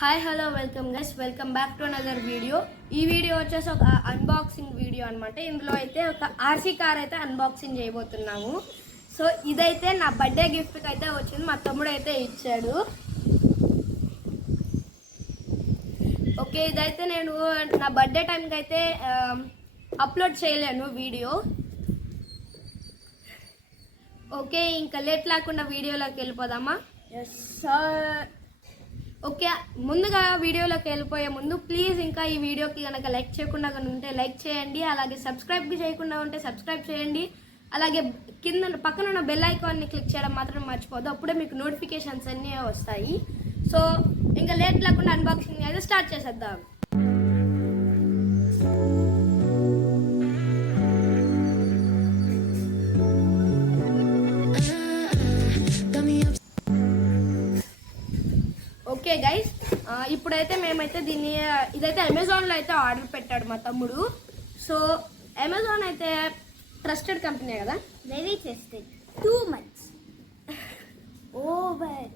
Hi hello welcome guys, welcome back to another video. ఈ video వచ్చేసి ఒక unboxing video అనమాట. ఇందులో అయితే ఒక ఆర్సీ కార్ అయితే అన్బాక్సింగ్ చేయబోతున్నాము. సో ఇదైతే నా బర్త్డే గిఫ్ట్కి అయితే వచ్చింది, మా తమ్ముడు అయితే ఇచ్చాడు. ఓకే, ఇదైతే నేను నా బర్త్డే టైంకి అయితే అప్లోడ్ చేయలేను వీడియో. ఓకే, ఇంకా లేట్ లేకుండా వీడియోలోకి వెళ్ళిపోదామా? ఓకే, ముందుగా వీడియోలోకి వెళ్ళిపోయే ముందు ప్లీజ్ ఇంకా ఈ వీడియోకి కనుక లైక్ చేయకుండా ఉంటే లైక్ చేయండి, అలాగే సబ్స్క్రైబ్ చేయకుండా ఉంటే సబ్స్క్రైబ్ చేయండి, అలాగే కింద పక్కన ఉన్న బెల్ ఐకాన్ని క్లిక్ చేయడం మాత్రం మర్చిపోదు, అప్పుడే మీకు నోటిఫికేషన్స్ అన్నీ వస్తాయి. సో ఇంకా లేట్ లేకుండా అన్బాక్సింగ్ అయితే స్టార్ట్ చేసేద్దాం. ఓకే గైస్, ఇప్పుడైతే మేమైతే ఇదైతే అమెజాన్లో అయితే ఆర్డర్ పెట్టాడు మా తమ్ముడు. సో అమెజాన్ అయితే ట్రస్టెడ్ కంపెనీ కదా, వెరీ ట్రస్టెడ్, 2 months ఓవర్.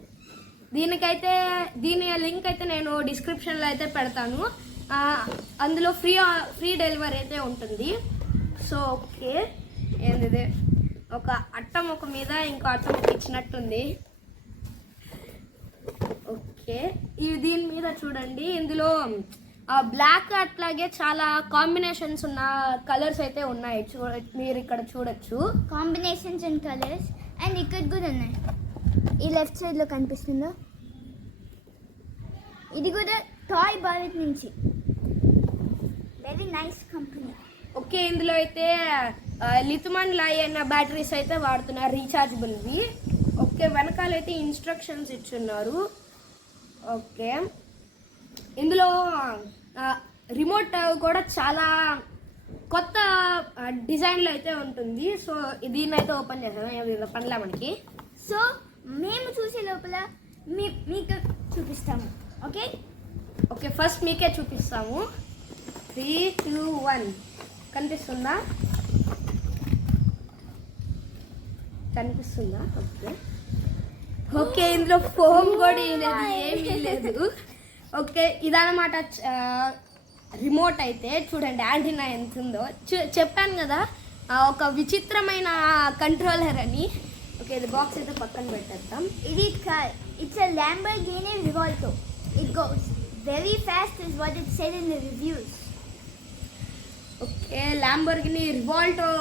దీని లింక్ అయితే నేను డిస్క్రిప్షన్లో అయితే పెడతాను. అందులో ఫ్రీ డెలివరీ అయితే ఉంటుంది. సో ఓకే, ఏంది ఒక అట్టం ఒక మీద ఇంకో అట్టం ఒక ఇచ్చినట్టుంది. ఓకే, దీని మీద చూడండి, ఇందులో బ్లాక్ అట్లాగే చాలా కాంబినేషన్స్ ఉన్న కలర్స్ అయితే ఉన్నాయి. మీరు ఇక్కడ చూడొచ్చు కాంబినేషన్స్ అండ్ కలర్స్. అండ్ ఇక్కడ కూడా ఉన్నాయి, ఈ లెఫ్ట్ సైడ్లో కనిపిస్తుందో, ఇది కూడా టాయ్ భారత్ నుంచి, వెరీ నైస్ కంపెనీ. ఓకే, ఇందులో అయితే లిథియం అయన్ బ్యాటరీస్ అయితే వాడుతున్నారు, రీఛార్జబుల్వి. ఓకే, వెనకాలైతే ఇన్స్ట్రక్షన్స్ ఇచ్చున్నారు. ఓకే, ఇందులో రిమోట్ కూడా చాలా కొత్త డిజైన్లో అయితే ఉంటుంది. సో దీన్ని అయితే ఓపెన్ చేసాము, పనిలే మనకి. సో మేము చూసే లోపల మీకు చూపిస్తాము. ఓకే ఓకే, ఫస్ట్ మీకే చూపిస్తాము. 3, 2, 1 కనిపిస్తుందా? ఓకే ఓకే, ఇందులో ఫోమ్ కూడా లేదు, ఏమీ లేదు. ఓకే, ఇదన్నమాట రిమోట్ అయితే. చూడండి యాంటీనా ఎంత ఉందో. చెప్పాను కదా ఒక విచిత్రమైన కంట్రోలర్ అని. ఓకే, ఇది బాక్స్ అయితే పక్కన పెట్టేద్దాం. ఇది it's a Lamborghini Revolto. It goes very fast is what it said in the reviews. Okay, Lamborghini Revolto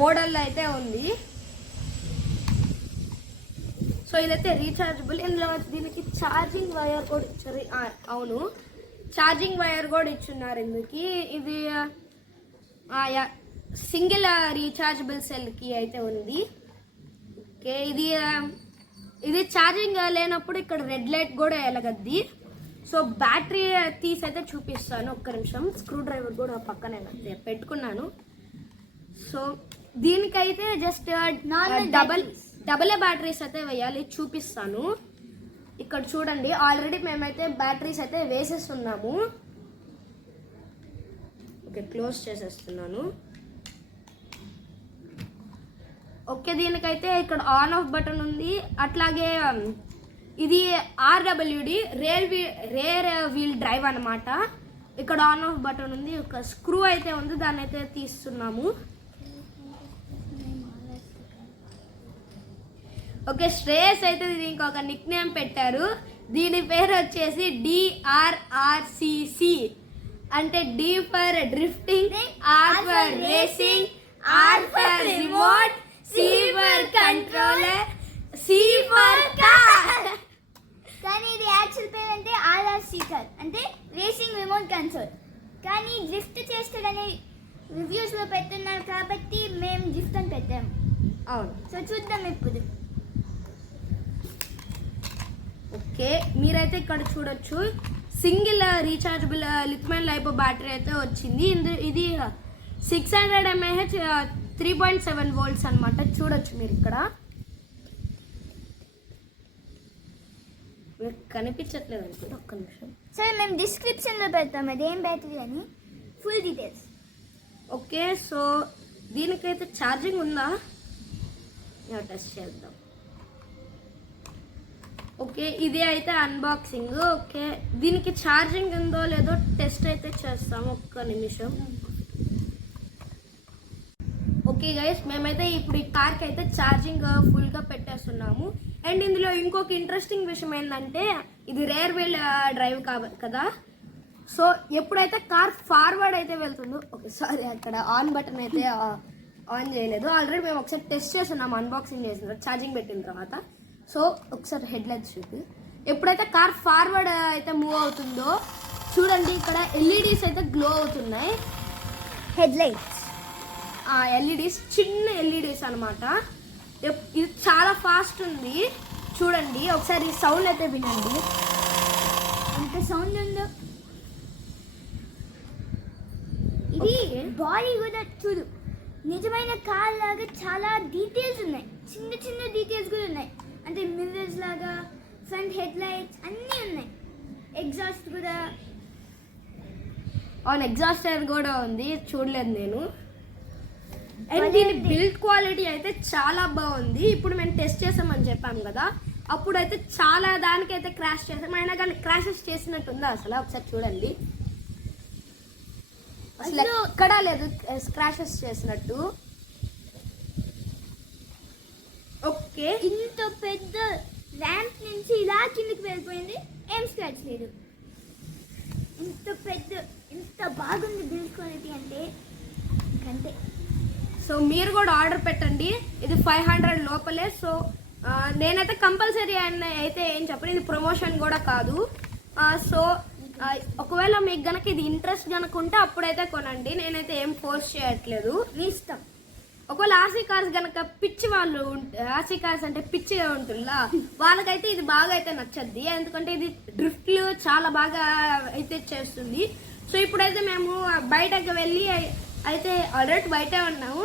model అయితే ఉంది. సో ఇదైతే రీఛార్జబుల్. ఇందులో దీనికి ఛార్జింగ్ వైర్ కూడా ఇచ్చారు. అవును, ఛార్జింగ్ వైర్ కూడా ఇచ్చున్నారు ఇందుకి. ఇది సింగిల్ రీఛార్జబుల్ సెల్కి అయితే ఉంది. ఓకే, ఇది ఛార్జింగ్ లేనప్పుడు ఇక్కడ రెడ్ లైట్ కూడా వెలగద్ది. సో బ్యాటరీ తీసి అయితే చూపిస్తాను, ఒక్క నిమిషం. స్క్రూ డ్రైవర్ కూడా పక్కనే పెట్టుకున్నాను. సో దీనికైతే జస్ట్ డబుల్ బ్యాటరీస్ అయితే వేయాలి, చూపిస్తాను. ఇక్కడ చూడండి, ఆల్రెడీ మేమైతే బ్యాటరీస్ అయితే వేసేస్తున్నాము. ఓకే, క్లోజ్ చేసేస్తున్నాను. ఓకే, దీనికైతే ఇక్కడ ఆన్ ఆఫ్ బటన్ ఉంది. అట్లాగే ఇది RWD రేర్ వీల్ డ్రైవ్ అనమాట. ఇక్కడ ఆన్ ఆఫ్ బటన్ ఉంది, ఒక స్క్రూ అయితే ఉంది, దాన్ని అయితే తీస్తున్నాము. ఓకే, శ్రేయస్ అయితే దీనికి ఒక నిక్ నేమ్ పెట్టారు. దీని పేరు వచ్చేసి DRRCC, అంటే D for drifting, R for racing, R for remote, C for controller, C for car. కానీ ఇది యాక్చువల్ పేరు అంటే RRC కార్, అంటే రేసింగ్ రిమోట్ కన్సోల్. కానీ డ్రిఫ్ట్ చేస్తాడని రివ్యూస్లో పెట్టున్నారు కాబట్టి మేము డ్రిఫ్ట్ అని పెట్టాము. అవును, సో చూద్దాం ఇప్పుడు. ఓకే, మీరైతే ఇక్కడ చూడొచ్చు, single rechargeable lithium lipo battery అయితే వచ్చింది. ఇది 600 mAh 3.7 volts అనమాట. చూడొచ్చు మీరు ఇక్కడ. కనిపించట్లేదు అనుకుంటా, ఒక్క నిమిషం. సరే, మేము డిస్క్రిప్షన్లో పెడతాం అదేం బ్యాటరీ అని, ఫుల్ డీటెయిల్స్. ఓకే, సో దీనికైతే ఛార్జింగ్ ఉందా టెస్ట్ చేద్దాం. ఓకే, ఇది అయితే అన్బాక్సింగ్. ఓకే, దీనికి ఛార్జింగ్ ఉందో లేదో టెస్ట్ అయితే చేస్తాము. ఒక్క నిమిషం. ఓకే గైస్, మేమైతే ఇప్పుడు ఈ కార్కి అయితే ఛార్జింగ్ ఫుల్గా పెట్టేస్తున్నాము. అండ్ ఇందులో ఇంకొక ఇంట్రెస్టింగ్ విషయం ఏంటంటే ఇది రేర్ వీల్ డ్రైవ్ కదా. సో ఎప్పుడైతే కార్ ఫార్వర్డ్ అయితే వెళ్తుందో, ఓకే సారీ అక్కడ ఆన్ బటన్ అయితే ఆన్ చేయలేదు. ఆల్రెడీ మేము ఒకసారి టెస్ట్ చేస్తున్నాము అన్బాక్సింగ్ చేసిన తర్వాత, ఛార్జింగ్ పెట్టిన తర్వాత. సో ఒకసారి హెడ్ లైట్స్ చూపి, ఎప్పుడైతే కార్ ఫార్వర్డ్ అయితే మూవ్ అవుతుందో చూడండి, ఇక్కడ ఎల్ఈడీస్ అయితే గ్లో అవుతున్నాయి. హెడ్ లైట్స్ ఎల్ఈడీస్ చిన్న ఎల్ఈడీస్ అనమాట. ఇది చాలా ఫాస్ట్ ఉంది చూడండి. ఒకసారి సౌండ్ అయితే వినండి, ఎంత సౌండ్ ఉందో. ఇది బాడీ కూడా చూడు, నిజమైన కార్ లాగా చాలా డీటెయిల్స్ ఉన్నాయి, చిన్న చిన్న డీటెయిల్స్ కూడా ఉన్నాయి. అంటే మిర్రర్స్ లాగా, ఫ్రంట్ హెడ్ లైట్స్ అన్నీ ఉన్నాయి. ఎగ్జాస్ట్ కూడా, అవును ఎగ్జాస్టర్ కూడా ఉంది, చూడలేదు నేను. అండ్ దీని బిల్డ్ క్వాలిటీ అయితే చాలా బాగుంది. ఇప్పుడు మేము టెస్ట్ చేసామని చెప్పాం కదా, అప్పుడైతే చాలా దానికైతే క్రాష్ చేసాం. అయినా కానీ క్రాషెస్ చేసినట్టుందా అసలు? ఒకసారి చూడండి, అసలు ఎక్కడా లేదు స్క్రాచెస్ చేసినట్టు. ఓకే, ఇంత పెద్ద ర్యాంప్ నుంచి ఇలా కిందకి వెళ్ళిపోయింది, ఏం స్క్రాచ్ లేదు. ఇంత బాగుంది బిల్డ్ క్వాలిటీ అంటే ఇంకంతే. సో మీరు కూడా ఆర్డర్ పెట్టండి, ఇది 500 లోపలే. సో నేనైతే కంపల్సరీ అయితే ఏం చెప్పను, ఇది ప్రమోషన్ కూడా కాదు. సో ఒకవేళ మీకు గనక ఇది ఇంట్రెస్ట్ గనక ఉంటే అప్పుడైతే కొనండి, నేనైతే ఏం ఫోర్స్ చేయట్లేదు, మీ ఇష్టం. ఒకవేళ ఆర్సీ కార్స్ గనక పిచ్చి వాళ్ళు ఆర్సీ కార్స్ అంటే పిచ్చిగా ఉంటుందా, వాళ్ళకైతే ఇది బాగా అయితే నచ్చద్ది. ఎందుకంటే ఇది డ్రిఫ్ట్లు చాలా బాగా అయితే చేస్తుంది. సో ఇప్పుడైతే మేము బయటకు వెళ్ళి అయితే ఆల్రెడీ బయటే ఉన్నాము.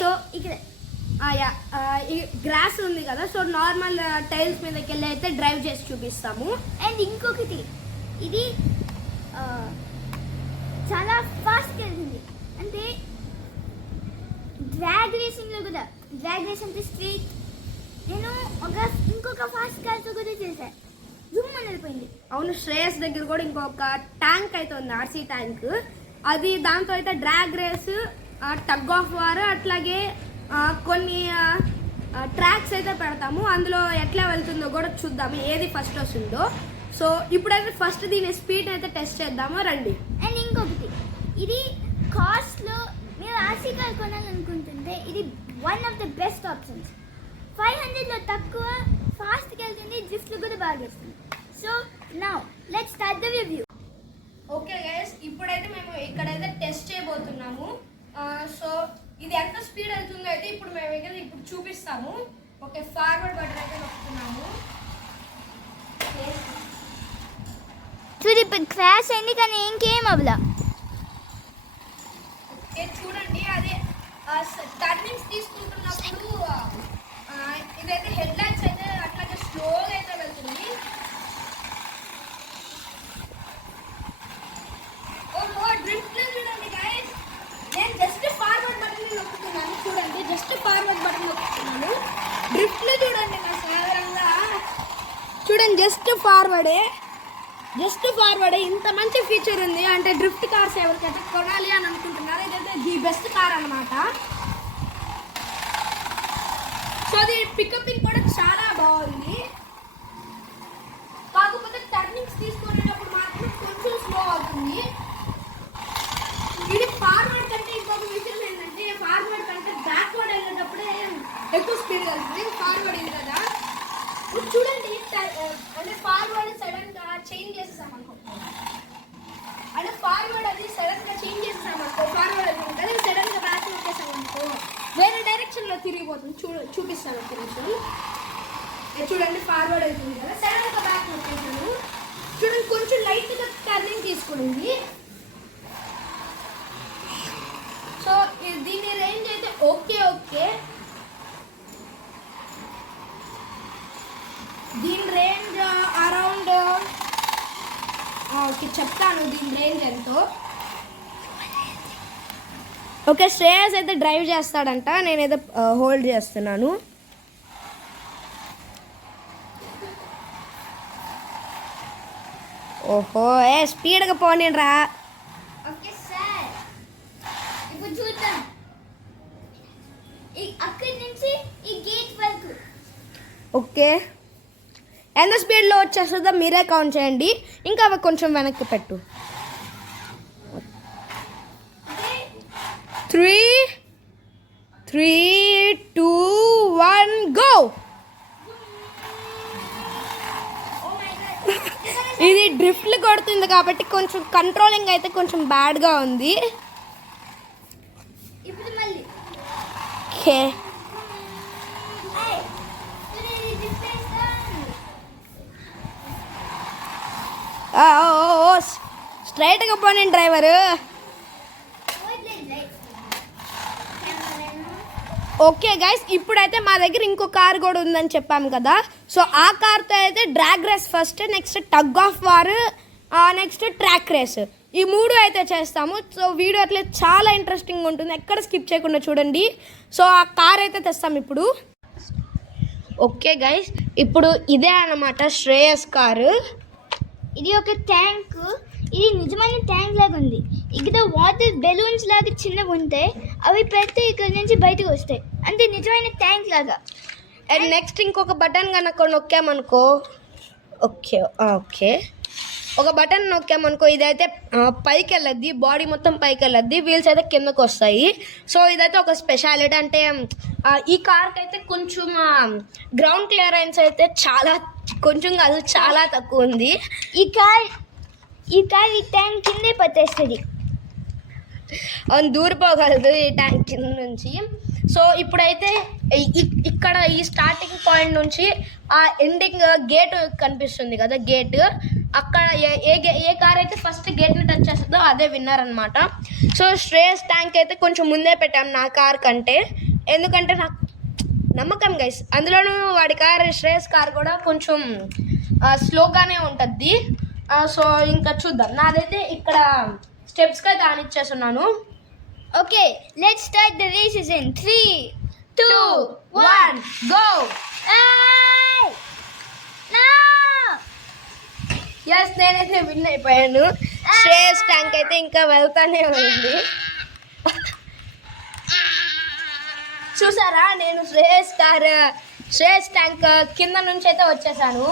సో ఇక్కడ ఈ గ్రాస్ ఉంది కదా, సో నార్మల్ టైల్స్ మీదకి వెళ్ళి అయితే డ్రైవ్ చేసి చూపిస్తాము. అండ్ ఇంకొకటి, ఇది చాలా ఫాస్ట్గా వెళ్తుంది. అంటే డ్రాగ్ రేసింగ్లో కూడా, డ్రాగ్ రేస్ అంటే స్ట్రీట్, నేను ఇంకొక ఫాస్ట్ కార్తో కూడా చేశాను, జూమ్ అని వెళ్ళిపోయింది. అవును, శ్రేయస్ దగ్గర కూడా ఇంకొక ట్యాంక్ అయితే ఉంది, ఆర్సీ ట్యాంక్. అది దాంతో అయితే drag race, tug of war, అట్లాగే కొన్ని ట్రాక్స్ అయితే పెడతాము. అందులో ఎట్లా వెళ్తుందో కూడా చూద్దాము, ఏది ఫస్ట్ వస్తుందో. సో ఇప్పుడైతే ఫస్ట్ దీని స్పీడ్ అయితే టెస్ట్ చేద్దాము, రండి. అండ్ ఇంకొకటి, ఇది కాస్ట్లో మీరు ఆర్సీ కార్ కొనాలనుకుంటుంటే ఇది one of the best options. 500లో తక్కువ, ఫాస్ట్గా వెళ్తుంది, డ్రిఫ్ట్లు కూడా బాగా చేస్తుంది. So now let's start the review. Okay guys, ఇప్పుడైతే మేము ఇక్కడైతే టెస్ట్ చేయబోతున్నాము. సో ఇది ఎంత స్పీడ్ వెళ్తుందో అయితే ఇప్పుడు మేము ఇక్కడ ఇప్పుడు చూపిస్తాము. ఓకే, ఫార్వర్డ్ బటన్ అయితే నొక్కుతున్నాము. చూడు ఇప్పుడు క్రాష్ అయింది కానీ ఇంకేం అవ్వలా. ఓకే చూడండి, అదే టర్నింగ్స్ తీసుకుంటున్నప్పుడు ఇదైతే హెడ్ లైట్స్ అయితే అట్లాగే స్లోగా అయితే వెళ్తుంది. ఓహో, డ్రిఫ్ట్ చూడండి గైస్, నేను జస్ట్ ఫార్వర్డ్ బటన్ నొక్కుతున్నాను. చూడండి, జస్ట్ ఫార్వర్డ్ బటన్ నొక్కుతున్నాను. డ్రిఫ్ట్లు చూడండి నా సాధారణంగా, చూడండి జస్ట్ ఫార్వర్డే ఇంత మంచి ఫీచర్ ఉంది అంటే డ్రిఫ్ట్ కార్స్ ఎవరికైతే కొనాలి అని అనుకుంటున్నారు, ఇదైతే ది బెస్ట్ కార్ అనమాట. సో అది పికపింగ్ కూడా చాలా బాగుంది. కాకపోతే టర్నింగ్స్ తీసుకునేటప్పుడు మాత్రం కొంచెం స్లో అవుతుంది. ఇది ఫార్వర్డ్ కంటే ఇంకొక విషయం ఏంటంటే, ఫార్వర్డ్ కంటే బ్యాక్వర్డ్ వెళ్ళేటప్పుడే ఎక్కువ స్పీడ్ వెళ్తుంది. ఫార్వర్డ్ ఇది కదా, చూడండి అంటే ఫార్వర్డ్ సడన్ గా చేంజ్ చేసేసామనుకో, అంటే ఫార్వర్డ్ అది సడన్ గా చేంజ్ చేసేసామనుకో, ఫార్వర్డ్ అది ఉంటుంది, సడన్ గా బ్యాక్ వచ్చేసామనుకో వేరే డైరెక్షన్ లో తిరిగిపోతుంది. చూపిస్తాను ఒక నిమిషం. చూడండి, ఫార్వర్డ్ అవుతుంది కదా, సడన్ గా బ్యాక్ వచ్చేసాను. చూడండి, కొంచెం లైట్ గా టర్నింగ్ తీసుకునింది. సో దీని రేంజ్ అయితే ఓకే. దీని రేంజ్ అరౌండ్ ఓకే చెప్తాను దీని రేంజ్ ఎంతో. ఓకే, శ్రేయస్ అయితే డ్రైవ్ చేస్తాడంట, నేనైతే హోల్డ్ చేస్తున్నాను. ఓహో స్పీడ్గా పోనీరా. ఓకే సార్, ఇప్పుడు చూద్దాం అక్కడి నుంచి ఈ గేట్ వరకు. ఓకే, ఎంత స్పీడ్లో వచ్చేస్తుందో మీరే కౌంట్ చేయండి. ఇంకా అవి కొంచెం వెనక్కి పెట్టు. 3, 2, 1 గో. ఇది డ్రిఫ్ట్లు కొడుతుంది కాబట్టి కొంచెం కంట్రోలింగ్ అయితే కొంచెం బ్యాడ్గా ఉంది. ఇప్పుడు మళ్ళీ ఓకే స్ట్రైట్గా పోనీ డ్రైవరు. ఓకే గైస్, ఇప్పుడైతే మా దగ్గర ఇంకో కార్ కూడా ఉందని చెప్పాము కదా. సో ఆ కార్తో అయితే drag race first, next tug of war, next track race, ఈ 3 అయితే చేస్తాము. సో వీడియో అట్లా చాలా ఇంట్రెస్టింగ్ ఉంటుంది, ఎక్కడ స్కిప్ చేయకుండా చూడండి. సో ఆ కార్ అయితే తెస్తాం ఇప్పుడు. ఓకే గైస్, ఇప్పుడు ఇదే అన్నమాట శ్రేయస్ కారు. ఇది ఒక ట్యాంక్. ఇది నిజమైన ట్యాంక్ లాగా ఉంది. ఇక్కడ వాటర్ బెలూన్స్ లాగా చిన్నగా ఉంటాయి, అవి పెడితే ఇక్కడ నుంచి బయటకు వస్తాయి. అంటే నిజమైన ట్యాంక్ లాగా. అండ్ నెక్స్ట్ ఇంకొక బటన్ కనుక నొక్కామనుకో, ఓకే ఓకే, ఒక బటన్ నొక్కామనుకో ఇదైతే పైకి వెళ్ళద్ది, బాడీ మొత్తం పైకి వెళ్ళద్ది, వీల్స్ అయితే కిందకు వస్తాయి. సో ఇదైతే ఒక స్పెషాలిటీ. అంటే ఈ కార్కి అయితే కొంచెం గ్రౌండ్ క్లియరెన్స్ అయితే చాలా, కొంచెం కాదు చాలా తక్కువ ఉంది. ఈ కార్ ఈ ట్యాంక్ కిందే పట్టేస్తుంది. అవును, దూరిపోగలదు ఈ ట్యాంక్ కింద నుంచి. సో ఇప్పుడైతే ఇక్కడ ఈ స్టార్టింగ్ పాయింట్ నుంచి ఆ ఎండింగ్ గేట్ కనిపిస్తుంది కదా, గేట్ అక్కడ ఏ కార్ అయితే ఫస్ట్ గేట్ని టచ్ చేస్తుందో అదే విన్నర్ అనమాట. సో శ్రేయస్ ట్యాంక్ అయితే కొంచెం ముందే పెట్టాను నా కార్ కంటే, ఎందుకంటే నాకు నమ్మకం గైస్. అందులోనూ వాడి కార్, శ్రేయస్ కార్ కూడా కొంచెం స్లోగానే ఉంటుంది. సో ఇంకా చూద్దాం. నాదైతే ఇక్కడ స్టెప్స్కి అయితే ఆనిచ్చేస్తున్నాను. Okay, let's start the races in 3, 2, 1 go. Yes, నేనైతే విన్ అయిపోయాను. శ్రేయస్ ట్యాంక్ అయితే ఇంకా వెళ్తానే ఉంది. చూసారా, నేను శ్రేయస్ ట్యాంక్ కింద నుంచి అయితే వచ్చేసాను.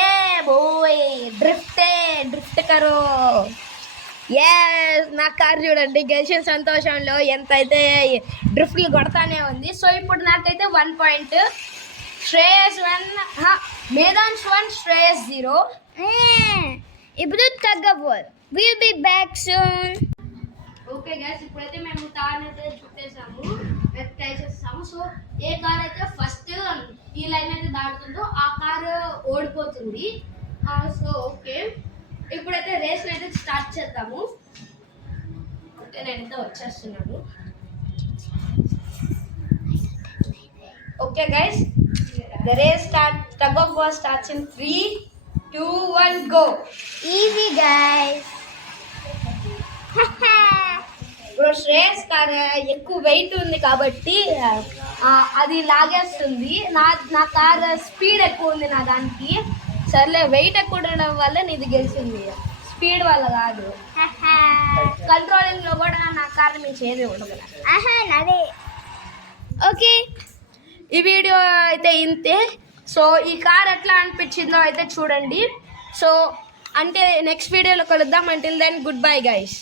ఏ బోయ్, డ్రిఫ్ట్ కరో. ఏ నా కార్ చూడండి, గెలిచిన సంతోషంలో ఎంత అయితే డ్రిఫ్ట్లు కొడతానే ఉంది. సో ఇప్పుడు నాకైతే 1 పాయింట్, శ్రేయస్ 1, మేధాన్స్ 1, శ్రేయస్ 0. ఇప్పుడు తగ్గబోల్. Will be back soon. Okay guys, ఇప్పుడైతే మేము తాను అయితే చుట్టేసాము, ట్రై చేస్తాము. సో ఏ కార్ అయితే ఫస్ట్ ఈ లైన్ అయితే దాటుతుందో ఆ కారు ఓడిపోతుంది. సో ఓకే, ఇప్పుడైతే రేస్ అయితే స్టార్ట్ చేద్దాము. ఓకే, నేనైతే వచ్చేస్తున్నాను. Okay guys, the race tug of war starts in 3, 2, 1 go. Easy guys. ఇప్పుడు శ్రేయస్ కార్ ఎక్కువ వెయిట్ ఉంది కాబట్టి అది లాగేస్తుంది. నా కార్ స్పీడ్ ఎక్కువ ఉంది నా దానికి. సర్లే, వెయిట్ ఎక్కువ ఉండడం వల్ల నీది గెలిచింది, స్పీడ్ వల్ల కాదు. కంట్రోలింగ్లో కూడా నా కార్ మీ చేది ఉండదు. నాదే. ఓకే, ఈ వీడియో అయితే ఇంతే. సో ఈ కార్ ఎట్లా అనిపించిందో అయితే చూడండి. సో అంటే నెక్స్ట్ వీడియోలో కలుద్దాం. Until then goodbye guys.